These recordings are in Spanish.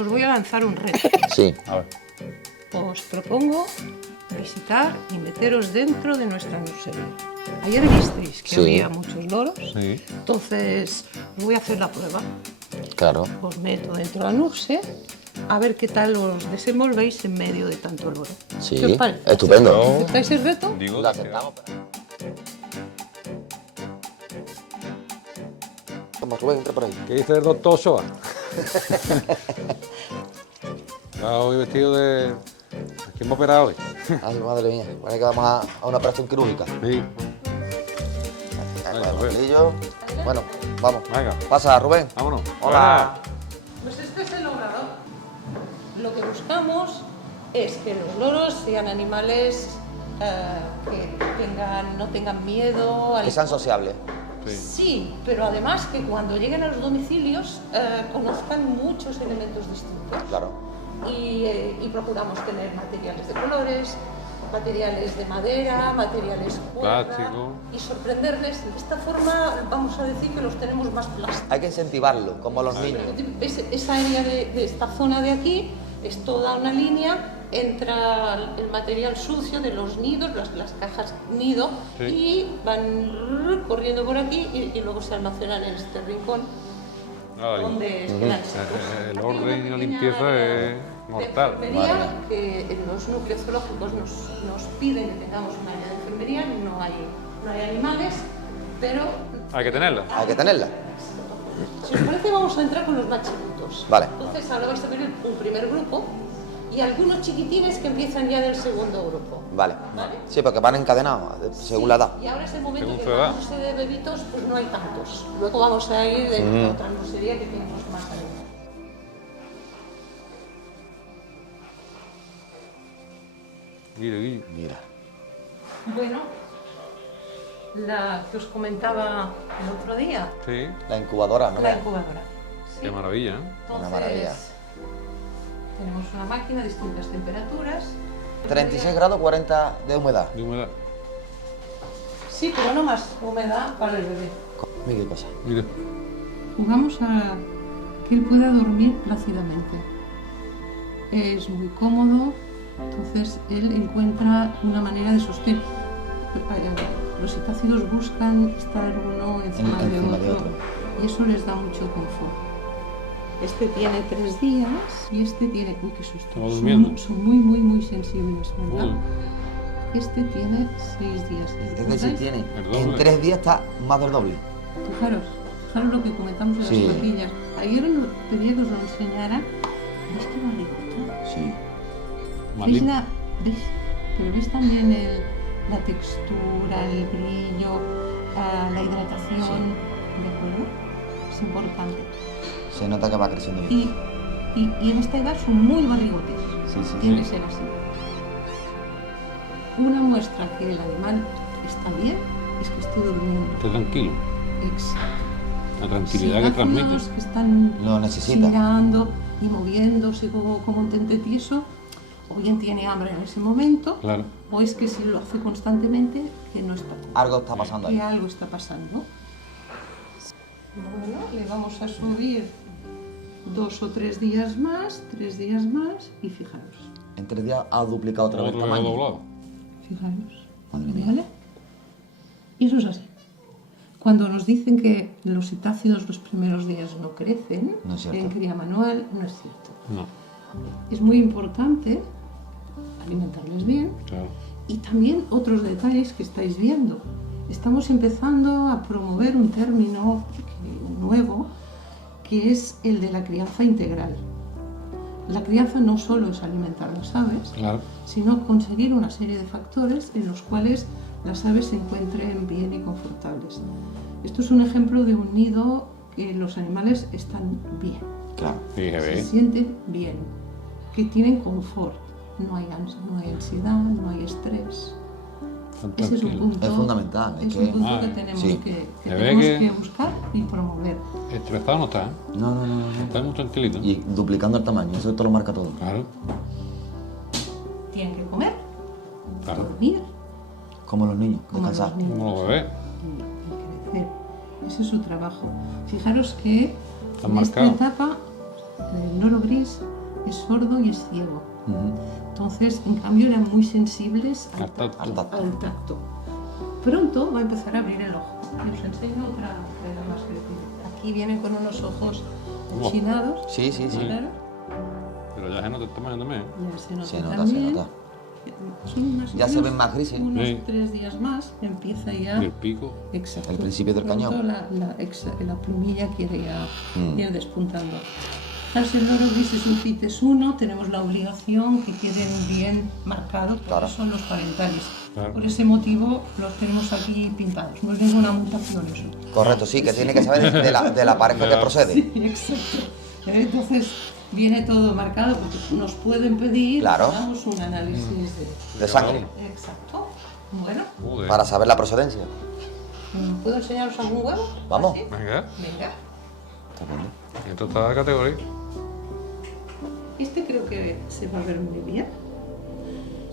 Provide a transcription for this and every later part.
os voy a lanzar un reto. Sí. A ver. Os propongo visitar y meteros dentro de nuestra nursería. Ayer visteis que Sí. había muchos loros, Sí. entonces os voy a hacer la prueba. Claro. Os meto dentro de la nurse a ver qué tal os desenvolvéis en medio de tanto loro. Sí. ¿Qué os parece? Estupendo. ¿Aceptáis el reto? Digo Lo que aceptamos. Vamos, Rubén, entra por ahí. ¿Qué dice el doctor Ochoa? Está hoy vestido de... ¿Quién va a operar hoy? Ay, madre mía. Parece que vamos a una operación quirúrgica. Sí. Bueno, bolillo. Bueno, vamos. Venga. Pasa, Rubén. Vámonos. Hola. Pues este es el obrador. Lo que buscamos es que los loros sean animales que no tengan miedo. Que sean sociables. Sí. Sí, pero además que cuando lleguen a los domicilios conozcan muchos elementos distintos. Claro. Y procuramos tener materiales de colores, materiales de madera, materiales cuerda, Plástico. y sorprenderles. De esta forma vamos a decir que los tenemos más plásticos. Hay que incentivarlo, como los niños. ¿Ves? Esa área de esta zona de aquí es toda una línea, entra el material sucio de los nidos, las cajas nido, Sí. y van corriendo por aquí y luego se almacenan en este rincón Ay. donde quedan El orden y la limpieza es mortal. De enfermería, que en los núcleos zoológicos nos piden que tengamos un área de enfermería, no hay animales, pero Hay que tenerla. Hay que tenerla. si os parece vamos a entrar con los más chiquitos. Vale. Entonces ahora vais a ver un primer grupo y algunos chiquitines que empiezan ya del segundo grupo. Vale. ¿Vale? Sí, porque van encadenados, según la edad. Y ahora es el momento Según que su en edad. la nursería de bebitos pues no hay tantos. Luego vamos a ir de otra nursería que tenemos más animales. Mira, mira. Mira. Bueno, la que os comentaba el otro día, Sí. La incubadora, ¿no? la incubadora. Sí. Qué maravilla, ¿eh? Entonces, Una maravilla. tenemos una máquina, distintas temperaturas. 36 grados, 40 de humedad. De humedad. Sí, pero no más humedad para el bebé. Mira qué cosa. Mira. Jugamos a que él pueda dormir plácidamente. Es muy cómodo, entonces él encuentra una manera de sostener. Los cetáceos buscan estar uno encima de Encima de otro, otro. y eso les da mucho confort. Este tiene 3 días y este tiene... Uy, qué susto. Estaba durmiendo. Son muy sensibles, ¿verdad? Uy. Este tiene 6 días. Es decir, tiene. El doble. En 3 días está más del doble. Fijaros lo que comentamos de Sí. las patillas. Ayer nos pedía que os lo enseñara. ¿Veis qué barrigota? Sí. ¿Veis Malín. ¿Veis? Pero veis también la textura, el brillo, la hidratación, ¿de acuerdo? Es importante. Se nota que va creciendo bien. Y en esta edad son muy barrigotes. Sí, sí, Tiene que sí. ser así. Una muestra que el animal está bien es que esté durmiendo. Esté tranquilo. Exacto. La Si tranquilidad que hace unos transmite. que están Lo necesita. girando y moviéndose como un tente tieso, o bien tiene hambre en ese momento, Claro. o es que si lo hace constantemente, que no está, Algo está pasando que ahí. algo está pasando. Bueno, le vamos a subir 2 o 3 días más, 3 días más, y fijaros, En 3 días ha duplicado otra vez el Otro lado tamaño. doblado. fijaros, Madre mía. ¿vale? Y eso es así. Cuando nos dicen que los cetáceos los primeros días no crecen No es cierto. en cría manual, no es cierto. No. Es muy importante alimentarles bien Claro. y también otros detalles que estáis viendo. Estamos empezando a promover un término nuevo que es el de la crianza integral. La crianza no solo es alimentar las aves, Claro. sino conseguir una serie de factores en los cuales las aves se encuentren bien y confortables. Esto es un ejemplo de un nido que los animales están bien, Claro. Sí, se se ve. sienten bien, que tienen confort, no hay ansiedad, no hay estrés. Están Ese es un tranquilos. punto, Es fundamental, es es que- un punto que Ah, tenemos, sí. que Se ve tenemos que- que buscar y promover. Estresado no está, ¿eh? No. Está muy tranquilito. Y duplicando el tamaño, eso te lo marca todo. Claro. Tienen que comer, Claro. dormir, Como los niños, como los descansar. niños. Como los bebés. Y crecer. Ese es su trabajo. Fijaros que Están en esta marcados. etapa El loro gris es sordo y es ciego. Ujú. Entonces, en cambio, eran muy sensibles Al tacto. Al tacto. al tacto. Pronto va a empezar a abrir el ojo. Y os enseño otra de las más creativas. Aquí viene con unos ojos enchinados. Sí, sí, sí. Claro. Pero ya se nota el tamaño también. Ya se nota, Se nota, también. se nota. Son más o Ya se menos ven más grises. Unos Sí. 3 días más empieza ya. Y el pico. Exacto. El principio del Pronto cañón. La plumilla quiere ya ir despuntando. Tras el loro gris es un CITES 1, tenemos la obligación que queden bien marcados, por Claro. eso los parentales. Claro. Por ese motivo los tenemos aquí pintados, no es ninguna mutación eso. Correcto, sí, que tiene que saber de la pareja que procede. Sí, exacto. Entonces viene todo marcado porque nos pueden pedir Claro. que hagamos un análisis De sangre. Exacto. Bueno, Joder. Para saber la procedencia. ¿puedo enseñaros algún huevo? Vamos. ¿Así? Venga. Venga. ¿Estás viendo? Esto está de categoría. Este creo que se va a ver muy bien.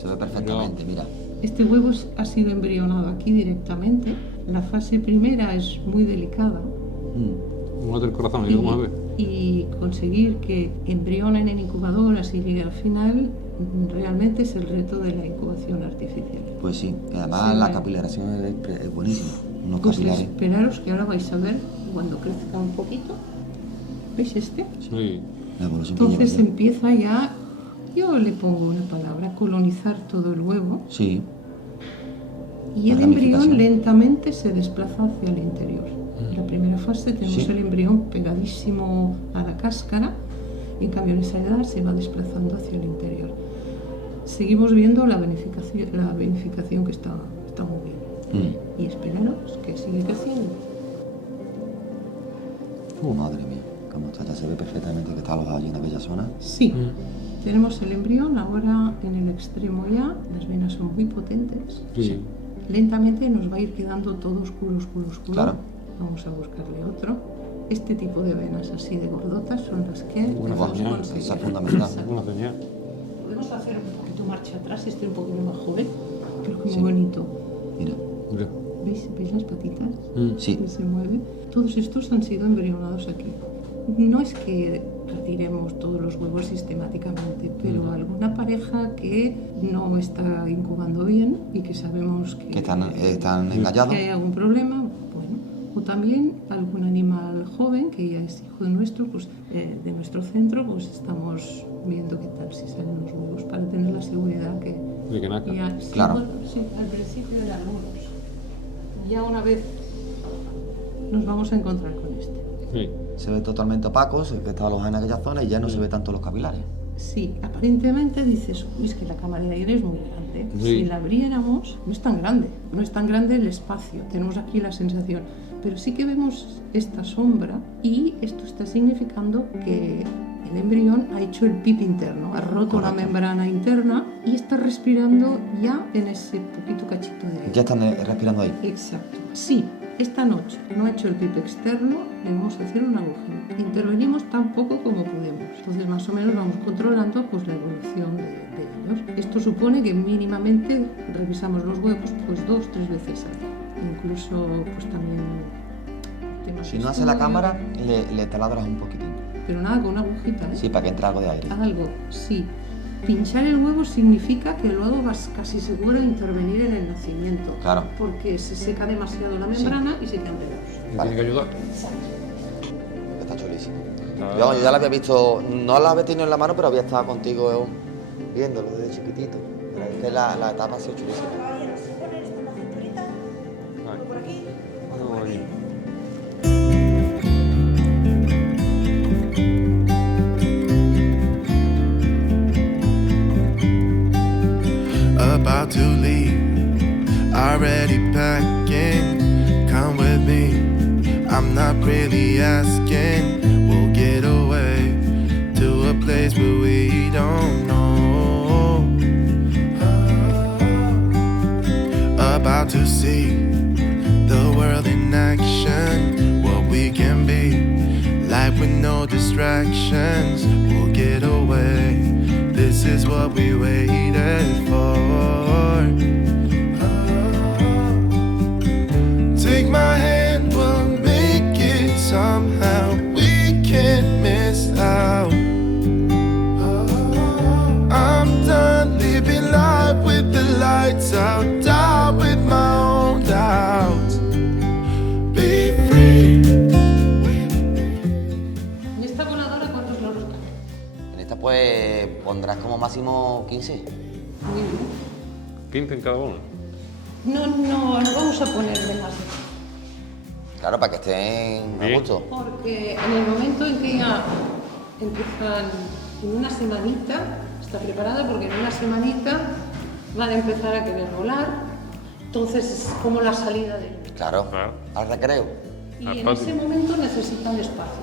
Se ve perfectamente, mira. Este huevo ha sido embrionado aquí directamente. La fase primera es muy delicada Mm. Uno del corazón, mira cómo se ve. y conseguir que embrionen en incubadoras y llegue al final realmente es el reto de la incubación artificial. Pues sí, además Sí, la vale. capilaración es buenísima. Unos Pues capilares. esperaros que ahora vais a ver cuando crezca un poquito. ¿Veis este? Sí. La evolución que lleva Entonces ya. empieza ya, yo le pongo una palabra, colonizar todo el huevo. Sí, Y el La embrión ramificación. lentamente se desplaza hacia el interior. En la primera fase tenemos Sí. el embrión pegadísimo a la cáscara, y en cambio en esa edad se va desplazando hacia el interior. Seguimos viendo la vinificación que está muy bien. Y esperaros que sigue creciendo. Madre mía, cómo está, ya se ve perfectamente que está alojado allí en aquella zona. Sí, tenemos el embrión ahora en el extremo ya, las venas son muy potentes. Sí. Lentamente nos va a ir quedando todo oscuro, oscuro, oscuro. Claro. Vamos a buscarle otro. Este tipo de venas así de gordotas son las que Buena podemos señal, conseguir. esa es fundamental. Exacto. Una señal. Podemos hacer un poquito marcha atrás, este un poquito más joven, pero que Sí. muy bonito. Mira, Mira. ¿Veis las patitas? sí, Que se mueve. Todos estos han sido embrionados aquí. No es que retiremos todos los huevos sistemáticamente, pero alguna pareja que no está incubando bien y que sabemos que están engallados. que hay algún problema, bueno, o también algún animal joven que ya es hijo de nuestro, pues de nuestro centro, pues estamos viendo qué tal si salen los huevos para tener la seguridad que De que nazca. ya, sí, Claro. bueno, sí, al principio eran unos. Ya una vez nos vamos a encontrar con este. Sí. Se ve totalmente opaco, se ve que está alojado en aquella zona y ya no se ve tanto los capilares. Sí, aparentemente dices, uy, es que la cámara de aire es muy grande. Sí. Si la abriéramos, no es tan grande, no es tan grande el espacio, tenemos aquí la sensación. Pero sí que vemos esta sombra y esto está significando que el embrión ha hecho el pip interno, ha roto la membrana interna y está respirando ya en ese poquito cachito de aire. Ya están respirando ahí. Exacto. Sí, esta noche no ha hecho el pip externo, le vamos a hacer un agujero. Intervenimos tan poco como podemos. Entonces, más o menos vamos controlando pues, la evolución de ellos. Esto supone que mínimamente revisamos los huevos pues 2 o 3 veces al día. Incluso pues también temas Si de no hace la estudio, cámara, le taladras un poquitín. pero nada, con una agujita, ¿eh? Sí, para que entre algo de aire. Algo, sí. Pinchar el huevo significa que luego vas casi seguro a intervenir en el nacimiento. Claro. Porque se seca demasiado la membrana y se quedan pegados. Me Vale. tiene que ayudar. Está chulísimo. Está- Yo ya la había visto, no la había tenido en la mano, pero había estado contigo viéndolo desde chiquitito. Pero es que la etapa ha sido chulísima. Caballeros, si ponen esto en la cinturita, Ay. por aquí, Uno por aquí. About to leave, already packing. Come with me, I'm not really asking. We'll get away to a place where we don't know. About to see the world in action, what we can be, life with no distractions. We'll get away, this is what we waited for. Take my hand, we'll make it somehow. We can't miss out. pondrás como máximo 15. Muy bien. 15 en cada uno. No vamos a ponerle más. Claro, para que estén a Bien. gusto. Porque en el momento en que ya empiezan en una semanita, está preparada porque en una semanita van a empezar a querer volar, entonces es como la salida de... Claro, Claro. al recreo. Y Al en patio. ese momento necesitan espacio.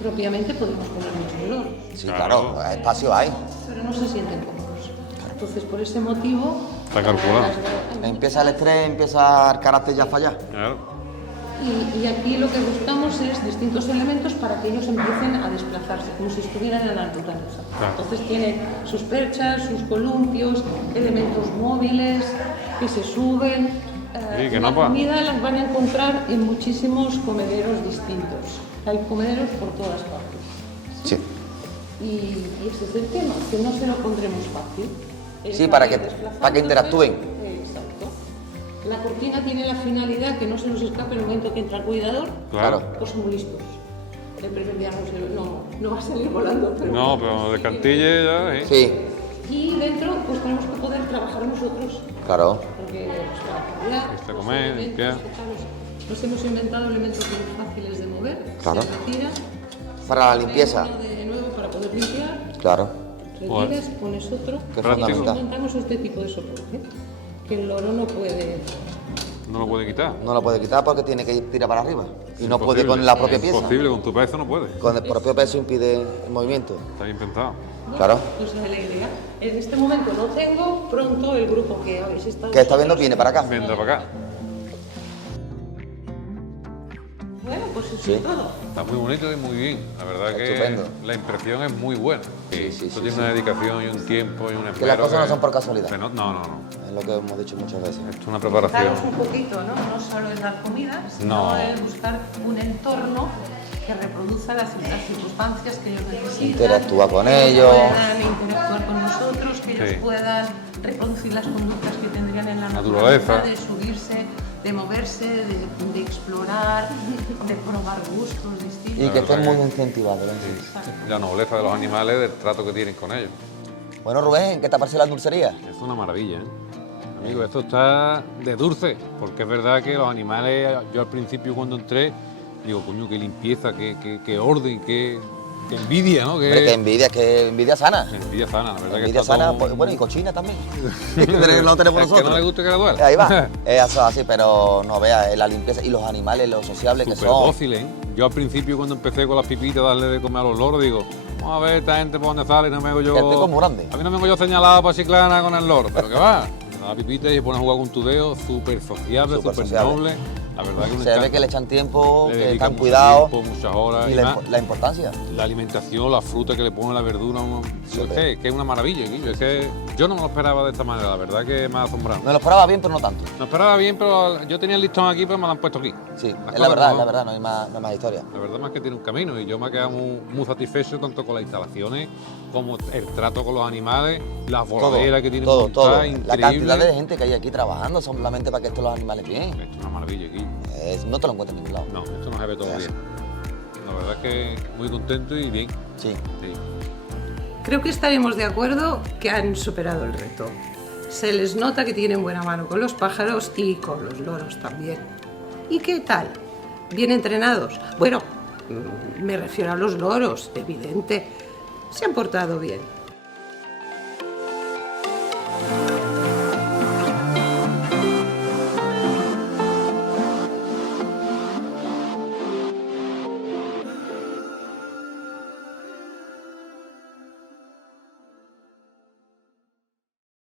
Propiamente podemos ponernos dolor, Sí, Claro. claro, espacio hay. pero no se sienten cómodos. Entonces, por ese motivo... Está calculado. Empieza el estrés, empieza el carácter ya a fallar. Claro. Y aquí lo que buscamos es distintos elementos para que ellos empiecen a desplazarse, como si estuvieran en la naturaleza. Claro. Entonces tienen sus perchas, sus columpios, elementos móviles que se suben. Sí, que la no pa- comida las van a encontrar en muchísimos comederos distintos. Hay comederos por todas partes. Sí. Y ese es el tema, que no se lo pondremos fácil. El Sí, para saber que desplazarse, interactúen. Exacto. La cortina tiene la finalidad que no se nos escape en el momento que entra el cuidador, Claro. pues son muy listos. El primer día no va a salir volando. No, pero de cantille ya, ¿eh? Sí, Y dentro pues tenemos que poder trabajar nosotros, claro. porque pues, para cambiar, Este los comer, elementos, limpiar. nos hemos inventado elementos muy fáciles de mover, Claro. se retiran, Para la limpieza. uno de nuevo para poder limpiar, Claro, retiras, pones otro, que es y nos fundamental. montamos este tipo de soporte, que el loro no puede... No lo puede quitar. No lo puede quitar porque tiene que ir tirar para arriba. Y no puede Imposible. con la propia Es pieza. imposible, con tu peso no puede. Con el propio peso impide el movimiento. Está bien pensado. Claro. Pues la alegría. En este momento no tengo, pronto el grupo que habéis estado... Que está viendo viene para acá. Vendrá para acá. Bueno, pues eso Sí. es todo. Está muy bonito y muy bien. La verdad que Estupendo. la impresión es muy buena. Sí, sí, Esto sí, tiene sí. una dedicación y un tiempo y un esmero. Que las cosas no son por casualidad. que no. Es lo que hemos dicho muchas veces. Esto es una preparación. Daros un poquito, ¿no? No solo es dar comida, sino No. es buscar un entorno que reproduzca las circunstancias que ellos necesitan. Interactúa con que ellos. puedan interactuar con nosotros, que ellos Sí. puedan reproducir las conductas que tendrían en la Naturaleza. naturaleza, de subirse, de moverse, de explorar, de probar gustos distintos. Y que estén verdad muy que- incentivados. ¿eh? Y la nobleza de los animales, del trato que tienen con ellos. Bueno, Rubén, ¿qué te parece la dulcería? Es una maravilla, ¿eh? Amigo, esto está de dulce, porque es verdad que los animales, yo al principio cuando entré, digo, coño, qué limpieza, qué orden, qué envidia, ¿no? Hombre, que envidia sana. Envidia sana, la verdad que Envidia está sana, todo- pues, bueno, y cochina también. Que no tenemos El que nosotros. no le guste que le duela. Ahí va. Eso así, pero no veas, la limpieza y los animales, lo sociables que Súper son. dóciles, ¿eh? Yo al principio cuando empecé con las pipitas a darle de comer a los loros, digo, vamos a ver esta gente por dónde sale, no me hago yo... Que esté como grande. A mí no me hago yo señalado para Chiclana con el loro, pero que va. La pipita y se pone a jugar con tu dedo, súper sociable, Súper súper sociable. noble. La verdad que un Se ve encanto. que le echan tiempo, Le que dedican están mucho cuidados tiempo, muchas horas y y la, más. la importancia. La alimentación, la fruta que le pone, la verdura, es que es una maravilla, Guillo. Es que yo no me lo esperaba de esta manera, la verdad que me ha asombrado. Me lo esperaba bien, pero no tanto. Me esperaba bien, pero yo tenía el listón aquí, pero me lo han puesto aquí. Sí, Las es la cosas verdad, no hay más historia. La verdad más que tiene un camino y yo me he quedado muy satisfecho tanto con las instalaciones como el trato con los animales, las voladeras que tienen todo. montadas, La increíble. cantidad de gente que hay aquí trabajando solamente para que estén los animales bien. Esto es una maravilla aquí. No te lo encuentras en ningún lado. No, esto no se ve todo Eso. bien. La verdad es que muy contento y bien. Sí. Sí. Creo que estaremos de acuerdo que han superado el reto. Se les nota que tienen buena mano con los pájaros y con los loros también. ¿Y qué tal? ¿Bien entrenados? Bueno, me refiero a los loros, evidente. Se han portado bien.